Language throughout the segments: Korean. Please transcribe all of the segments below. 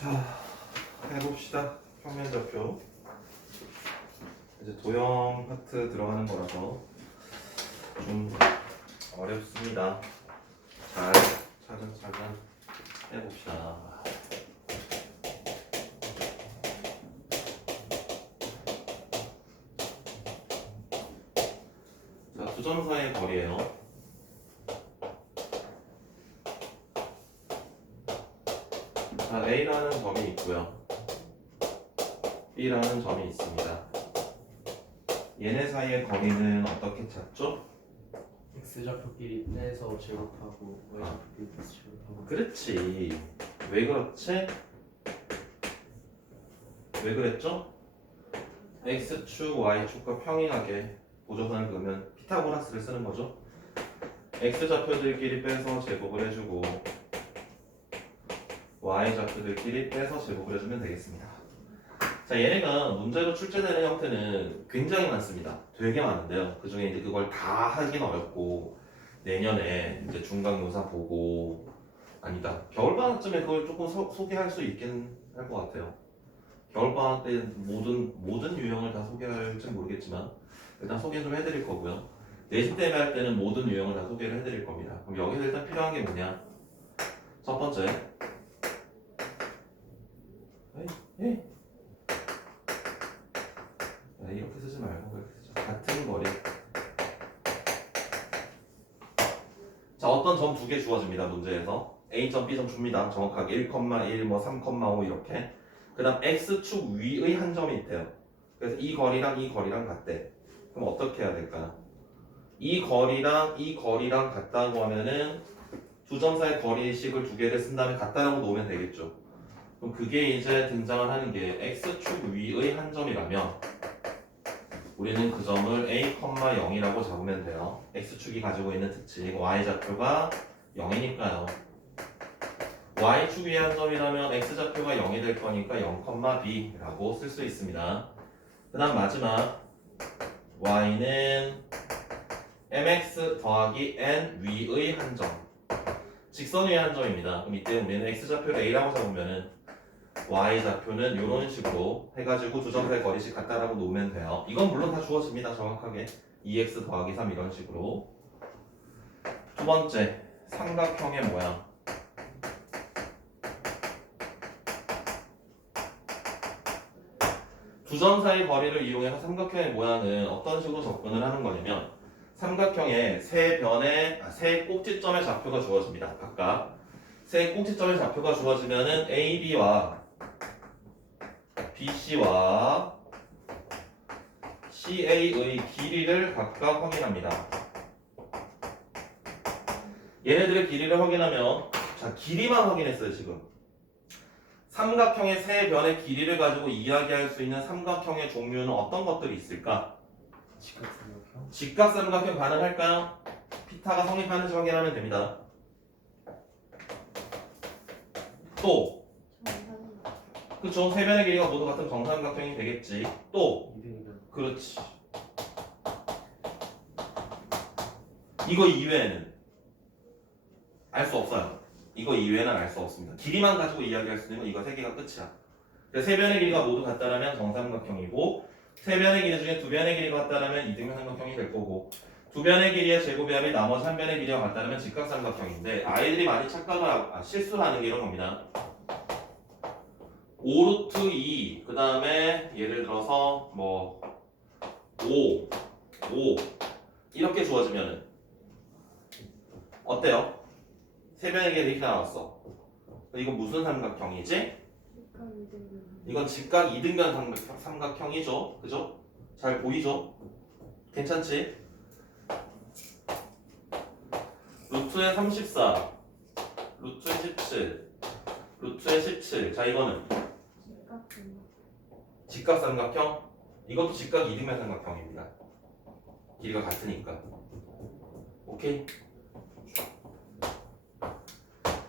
자, 해봅시다. 평면좌표. 이제 도형 파트 들어가는 거라서 좀 어렵습니다. 잘 차근차근 해봅시다. 자, 두 점 사이의 거리예요. 자, A라는 점이 있고요. B라는 점이 있습니다. 얘네 사이의 거리는 어떻게 찾죠? x좌표끼리 빼서 제곱하고 y좌표끼리 빼서 제곱하고. 그렇지. 왜 그렇지? 왜 그랬죠? x축, y축과 평행하게 보조선을 그으면 피타고라스를 쓰는 거죠. x좌표들끼리 빼서 제곱을 해주고 y좌표들끼리 빼서 제곱을 해주면 되겠습니다. 자, 얘네가 문제로 출제되는 형태는 굉장히 많습니다. 되게 많은데요. 그 중에 이제 그걸 다 하긴 어렵고 내년에 이제 중간고사 보고 아니다. 겨울방학쯤에 그걸 조금 소개할 수 있긴 할 것 같아요. 겨울방학 때 모든 유형을 다 소개할지 모르겠지만 일단 소개 좀 해드릴 거고요. 내신 때문에 할 때는 모든 유형을 다 소개를 해드릴 겁니다. 그럼 여기서 일단 필요한 게 뭐냐? 첫 번째, 이렇게 쓰지 말고 이렇게 쓰죠. 같은 거리. 자, 어떤 점 두 개 주어집니다. 문제에서 A점, B점 줍니다. 정확하게 1,1, 뭐 3,5 이렇게. 그 다음 X축 위의 한 점이 있대요. 그래서 이 거리랑 이 거리랑 같대. 그럼 어떻게 해야 될까요? 이 거리랑 이 거리랑 같다고 하면은 두 점 사이 거리식을 두 개를 쓴 다음에 같다라고 놓으면 되겠죠. 그럼 그게 이제 등장을 하는 게 X축 위의 한 점이라면 우리는 그 점을 A, 0이라고 잡으면 돼요. X축이 가지고 있는 특징 Y좌표가 0이니까요. Y축 위의 한 점이라면 X좌표가 0이 될 거니까 0, B라고 쓸 수 있습니다. 그 다음 마지막 Y는 mx 더하기 n 위의 한 점, 직선 위의 한 점입니다. 그럼 이때 우리는 X좌표를 A라고 잡으면은 Y좌표는 이런 식으로 해가지고 두 점 사이 거리씩 같다라고 놓으면 돼요. 이건 물론 다 주어집니다. 정확하게 2x 더하기 3 이런 식으로. 두 번째, 삼각형의 모양. 두 점 사이 거리를 이용해서 삼각형의 모양은 어떤 식으로 접근을 하는 거냐면 삼각형의 세 꼭지점의 좌표가 주어집니다. 각각 세 꼭지점의 좌표가 주어지면은 AB와 BC와 CA의 길이를 각각 확인합니다. 얘네들의 길이를 확인하면, 자, 길이만 확인했어요. 지금 삼각형의 세 변의 길이를 가지고 이야기할 수 있는 삼각형의 종류는 어떤 것들이 있을까? 직각삼각형. 직각삼각형 가능할까요? 피타가 성립하는지 확인하면 됩니다. 또 그쵸, 세 변의 길이가 모두 같은 정삼각형이 되겠지. 또 200이면 그렇지. 이거 이외에는 알 수 없어요. 이거 이외에는 알 수 없습니다. 길이만 가지고 이야기할 수 있는 건 이거 세 개가 끝이야. 세 변의 길이가 모두 같다라면 정삼각형이고, 세 변의 길이 중에 두 변의 길이가 같다라면 이등변 삼각형이 될 거고, 두 변의 길이의 제곱이함이 나머지 한 변의 길이와 같다라면 직각삼각형인데, 아이들이 많이 실수를 하는 게 이런 겁니다. 5루트 2, 그 다음에 예를 들어서 뭐 5 이렇게 주어지면은 어때요? 세 변의 길이 이렇게 나왔어. 이거 무슨 삼각형이지? 이건 직각 이등변 삼각형이죠. 그죠? 잘 보이죠? 괜찮지? 루트의 34, 루트의 17, 루트의 17. 자, 이거는 직각삼각형. 이것도 직각 이등변 삼각형입니다. 길이가 같으니까. 오케이?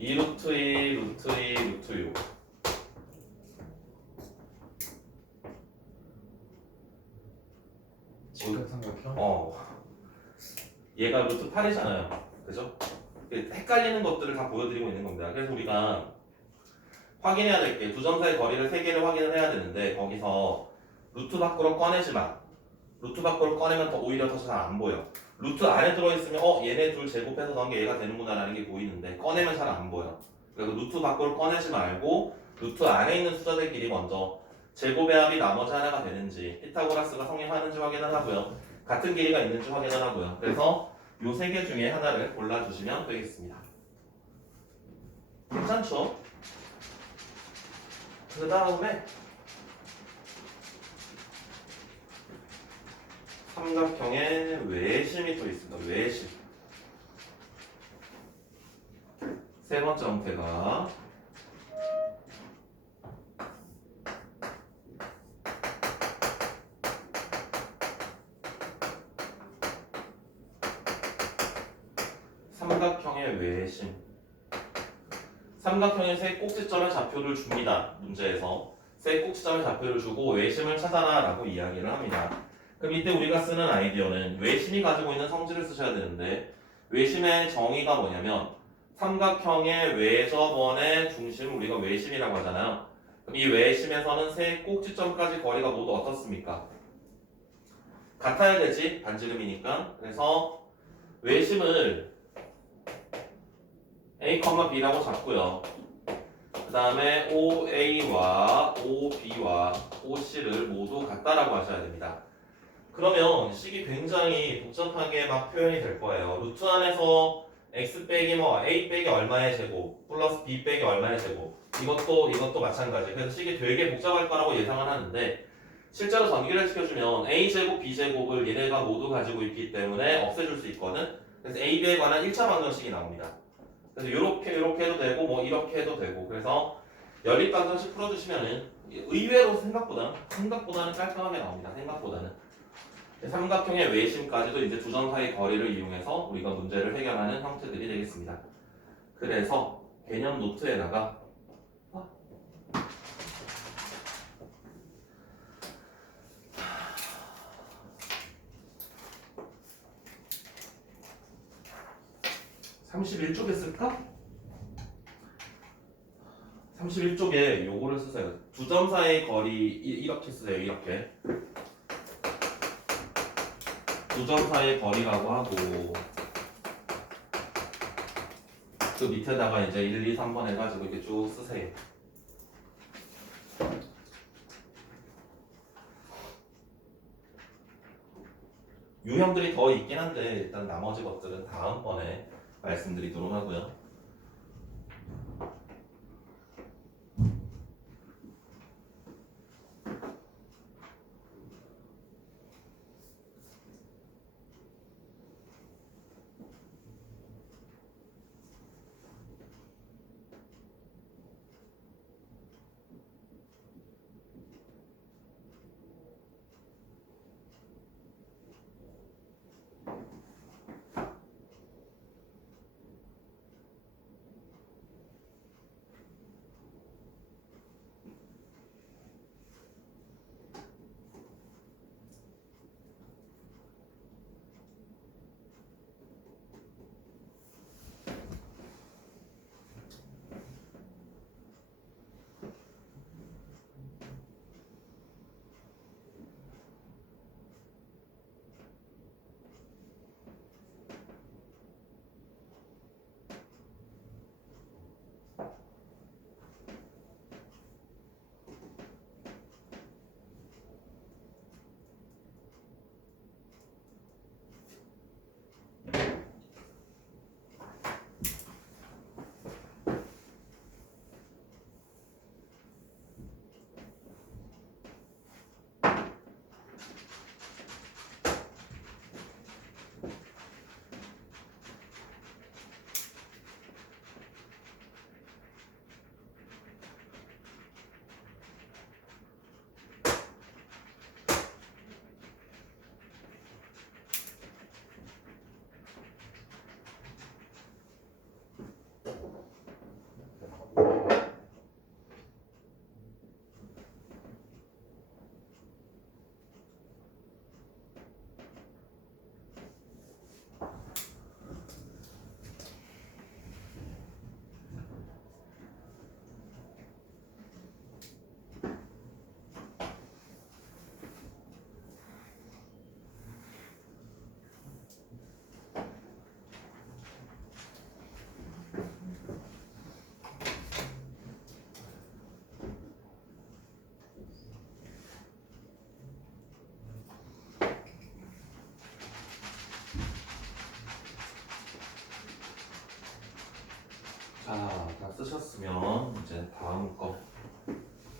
2루트 2, 루트 2, 루트 6. 직각삼각형. 얘가 루트 8이잖아요. 그죠? 헷갈리는 것들을 다 보여드리고 있는 겁니다. 그래서 우리가 확인해야 될 게 두 점 사이 거리를 3개를 확인을 해야 되는데 거기서 루트 밖으로 꺼내지 마. 루트 밖으로 꺼내면 오히려 더 잘 안 보여. 루트 안에 들어있으면 얘네 둘 제곱해서 넣은 게 얘가 되는구나 라는 게 보이는데 꺼내면 잘 안 보여. 그래서 루트 밖으로 꺼내지 말고 루트 안에 있는 숫자들끼리 먼저 제곱의 합이 나머지 하나가 되는지 피타고라스가 성립하는지 확인을 하고요. 같은 길이가 있는지 확인을 하고요. 그래서 이 3개 중에 하나를 골라주시면 되겠습니다. 괜찮죠? 그 다음에 삼각형의 외심이 또 있습니다. 외심. 세 번째 형태가 삼각형의 외심. 삼각형의 세 꼭지점의 좌표를 줍니다. 문제에서 세 꼭지점의 좌표를 주고 외심을 찾아라 라고 이야기를 합니다. 그럼 이때 우리가 쓰는 아이디어는 외심이 가지고 있는 성질을 쓰셔야 되는데 외심의 정의가 뭐냐면 삼각형의 외접원의 중심을 우리가 외심이라고 하잖아요. 그럼 이 외심에서는 세 꼭지점까지 거리가 모두 어떻습니까? 같아야 되지 반지름이니까. 그래서 외심을 A, B라고 잡고요. 그 다음에 OA와 OB와 OC를 모두 같다라고 하셔야 됩니다. 그러면 식이 굉장히 복잡하게 막 표현이 될 거예요. 루트 안에서 x 빼기 a 빼기 얼마의 제곱 플러스 b 빼기 얼마의 제곱 이것도 마찬가지. 그래서 식이 되게 복잡할 거라고 예상을 하는데 실제로 전기를 시켜주면 a 제곱 b 제곱을 얘네가 모두 가지고 있기 때문에 없애줄 수 있거든. 그래서 a, b에 관한 1차 방정식이 나옵니다. 그래서 이렇게 해도 되고 이렇게 해도 되고 그래서 연립 방정식 풀어주시면은 의외로 생각보다는 깔끔하게 나옵니다. 생각보다는. 삼각형의 외심까지도 이제 두 점 사이 거리를 이용해서 우리가 문제를 해결하는 형태들이 되겠습니다. 그래서 개념 노트에다가 31쪽에 쓸까? 31쪽에 요거를 쓰세요. 두 점 사이 거리 이렇게 쓰세요. 이렇게 두 점 사이 거리라고 하고 그 밑에다가 이제 1, 2, 3번 해가지고 이렇게 쭉 쓰세요. 유형들이 더 있긴 한데 일단 나머지 것들은 다음번에 말씀드리도록 하고요.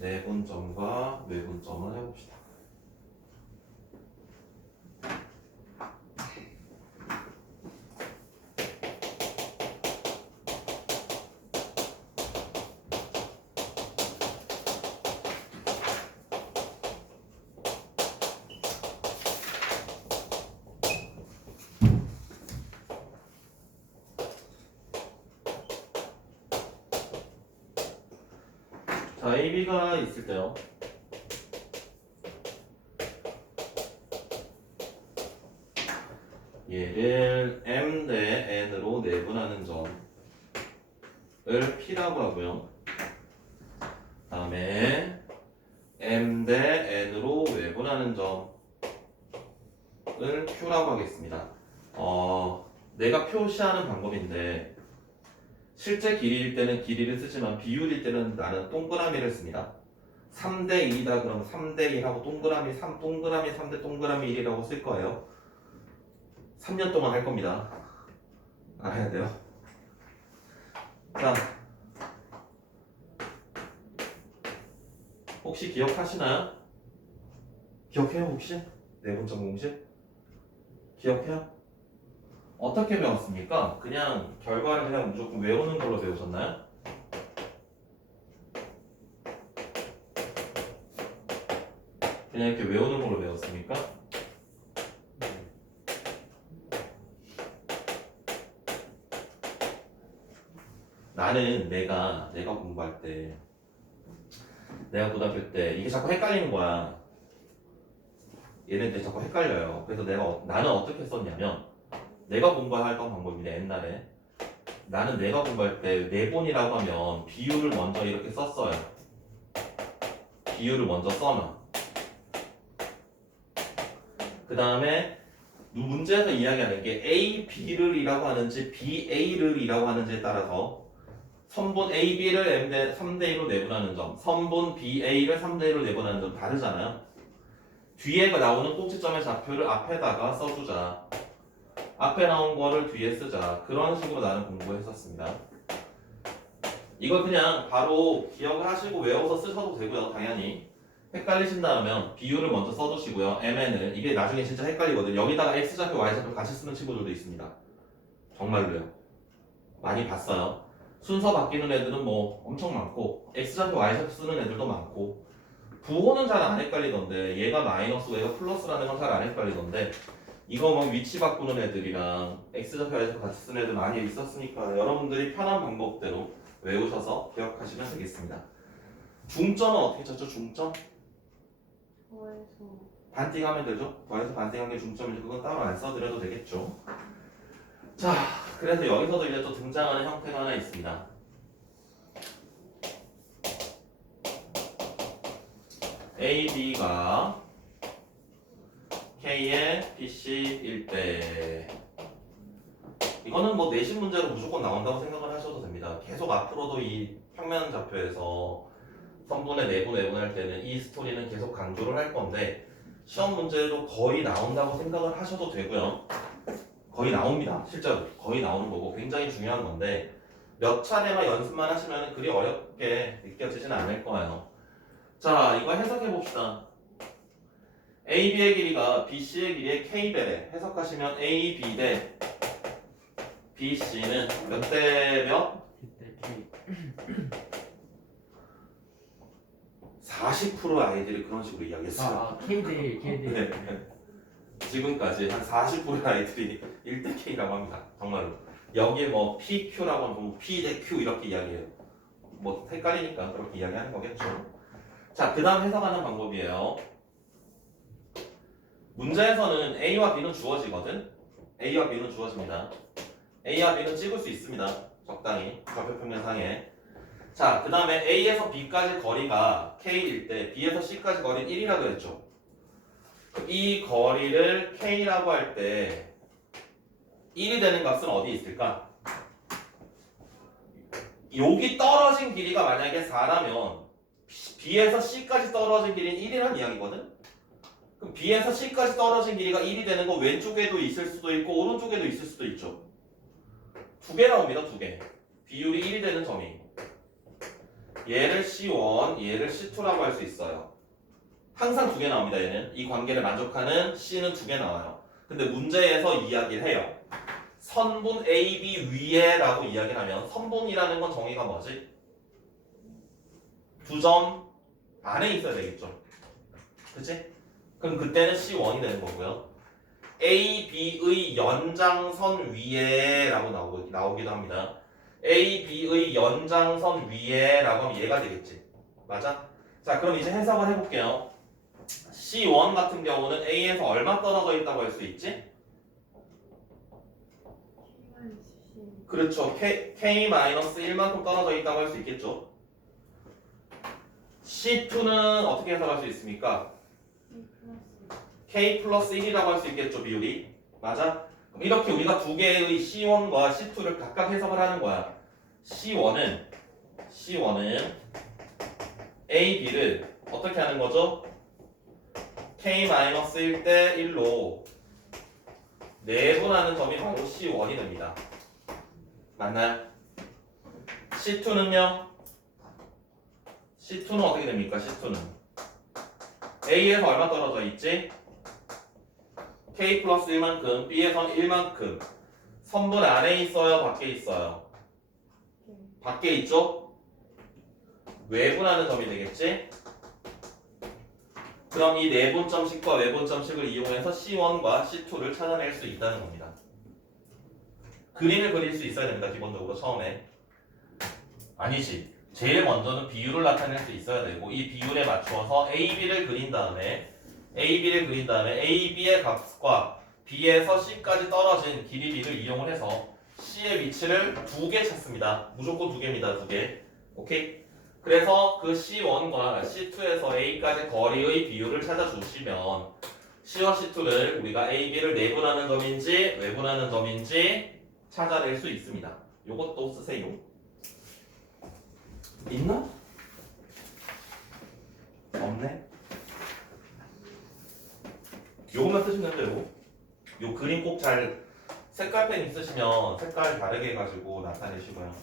내분점과 외분점을 해봅시다. 자, AB가 있을 때요. 얘를 M 대 N으로 내분하는 점을 P라고 하고요. 다음에 M 대 N으로 외분하는 점을 Q라고 하겠습니다. 내가 표시하는 방법인데 실제 길이일 때는 길이를 쓰지만 비율일 때는 나는 동그라미를 씁니다. 3대 1이다 그러면 3대 1하고 동그라미 3, 동그라미 3대 동그라미 1이라고 쓸 거예요. 3년 동안 할 겁니다. 알아야 돼요. 자, 혹시 기억하시나요? 기억해요 혹시? 내분점 공식? 기억해요? 어떻게 배웠습니까? 그냥 결과를 그냥 무조건 외우는 걸로 배우셨나요? 그냥 이렇게 외우는 걸로 배웠습니까? 나는 내가 공부할 때 내가 고등학교 때 이게 자꾸 헷갈리는 거야. 얘네들이 자꾸 헷갈려요. 그래서 나는 어떻게 썼냐면 내가 공부했던 방법인데 옛날에 나는 내가 공부할 때 내분이라고 하면 비율을 먼저 이렇게 썼어요. 비율을 먼저 써놔. 그 다음에 문제에서 이야기하는 게 A, B를 이라고 하는지 B, A를 이라고 하는지에 따라서 선분 A, B를 3대 1로 내분하는 점, 선분 B, A를 3대 1로 내분하는 점 다르잖아요. 뒤에 나오는 꼭지점의 좌표를 앞에다가 써주자. 앞에 나온 거를 뒤에 쓰자. 그런 식으로 나는 공부했었습니다. 이걸 그냥 바로 기억을 하시고 외워서 쓰셔도 되고요. 당연히 헷갈리신다면 비율을 먼저 써두시고요. MN을 이게 나중에 진짜 헷갈리거든요. 여기다가 X좌표, Y좌표 같이 쓰는 친구들도 있습니다. 정말로요. 많이 봤어요. 순서 바뀌는 애들은 뭐 엄청 많고 X좌표, Y좌표 쓰는 애들도 많고 부호는 잘 안 헷갈리던데 얘가 마이너스고 얘가 플러스라는 건 잘 안 헷갈리던데 이거 뭐 위치 바꾸는 애들이랑 X좌표, Y좌표 같이 쓰는 애들 많이 있었으니까 여러분들이 편한 방법대로 외우셔서 기억하시면 되겠습니다. 중점은 어떻게 쳤죠? 중점? 더해서 반띵하면 되죠? 더해서 반띵한 게 중점이죠. 그건 따로 안 써드려도 되겠죠. 자, 그래서 여기서도 이제 또 등장하는 형태가 하나 있습니다. A, B가 K의 BC일 때 이거는 뭐 내신 문제로 무조건 나온다고 생각을 하셔도 됩니다. 계속 앞으로도 이 평면 좌표에서 선분의 내분, 외분할 때는 이 스토리는 계속 강조를 할 건데 시험 문제도 거의 나온다고 생각을 하셔도 되고요. 거의 나옵니다. 실제로 거의 나오는 거고 굉장히 중요한 건데 몇 차례만 연습만 하시면 그리 어렵게 느껴지진 않을 거예요. 자, 이거 해석해 봅시다. AB의 길이가 BC의 길이의 K배래 해석하시면 AB 대 BC는 몇 대 몇? 그때 K 40% 아이들이 그런 식으로 이야기했어요. K대 네. 지금까지 한 40%의 아이들이 1대 K라고 합니다. 정말로. 여기에 뭐 PQ라고 하면 뭐 P 대 Q 이렇게 이야기해요. 뭐 헷갈리니까 그렇게 이야기하는 거겠죠. 자, 그 다음 해석하는 방법이에요. 문제에서는 A와 B는 주어지거든. A와 B는 주어집니다. A와 B는 찍을 수 있습니다. 적당히 좌표평면상에. 자, 그 다음에 A에서 B까지 거리가 K일 때 B에서 C까지 거리는 1이라고 그랬죠. 이 거리를 K라고 할 때 1이 되는 값은 어디 있을까? 여기 떨어진 길이가 만약에 4라면 B에서 C까지 떨어진 길이는 1이라는 이야기거든? 그럼 B에서 C까지 떨어진 길이가 1이 되는 거 왼쪽에도 있을 수도 있고 오른쪽에도 있을 수도 있죠. 두 개 나옵니다. 두 개. 비율이 1이 되는 점이 얘를 C1, 얘를 C2라고 할 수 있어요. 항상 두 개 나옵니다. 얘는 이 관계를 만족하는 C는 두 개 나와요. 근데 문제에서 이야기를 해요. 선분 AB 위에 라고 이야기를 하면 선분이라는 건 정의가 뭐지? 두 점 안에 있어야 되겠죠. 그치? 그럼 그때는 C1이 되는 거고요. AB의 연장선 위에 라고 나오기도 합니다. AB의 연장선 위에 라고 하면 얘가 되겠지. 맞아? 자, 그럼 이제 해석을 해볼게요. C1 같은 경우는 A에서 얼마 떨어져 있다고 할 수 있지? 그렇죠. K-1만큼 떨어져 있다고 할 수 있겠죠. C2는 어떻게 해석할 수 있습니까? K 플러스 1이라고 할 수 있겠죠, 비율이. 맞아? 그럼 이렇게 우리가 두 개의 C1과 C2를 각각 해석을 하는 거야. C1은 A, B를 어떻게 하는 거죠? K-1 대 1로 내분하는 점이 바로 C1이 됩니다. 맞나요? C2는요? C2는 어떻게 됩니까? C2는 A에서 얼마 떨어져 있지? K 플러스 1만큼, B에선 1만큼. 선분 안에 있어요? 밖에 있어요? 밖에 있죠? 외분하는 점이 되겠지? 그럼 이 내분점식과 외분점식을 이용해서 C1과 C2를 찾아낼 수 있다는 겁니다. 그림을 그릴 수 있어야 됩니다. 기본적으로 처음에. 아니지. 제일 먼저는 비율을 나타낼 수 있어야 되고 이 비율에 맞추어서 AB를 그린 다음에 AB의 값과 B에서 C까지 떨어진 길이 B를 이용을 해서 C의 위치를 두 개 찾습니다. 무조건 두 개입니다. 두 개. 오케이? 그래서 그 C1과 C2에서 A까지 거리의 비율을 찾아주시면 C와 C2를 우리가 AB를 내분하는 점인지 외분하는 점인지 찾아낼 수 있습니다. 요것도 쓰세요. 있나? 없네. 요것만 쓰시면 돼요. 요 그림 꼭 잘 색깔펜 있으시면 색깔 다르게 해가지고 나타내시고요.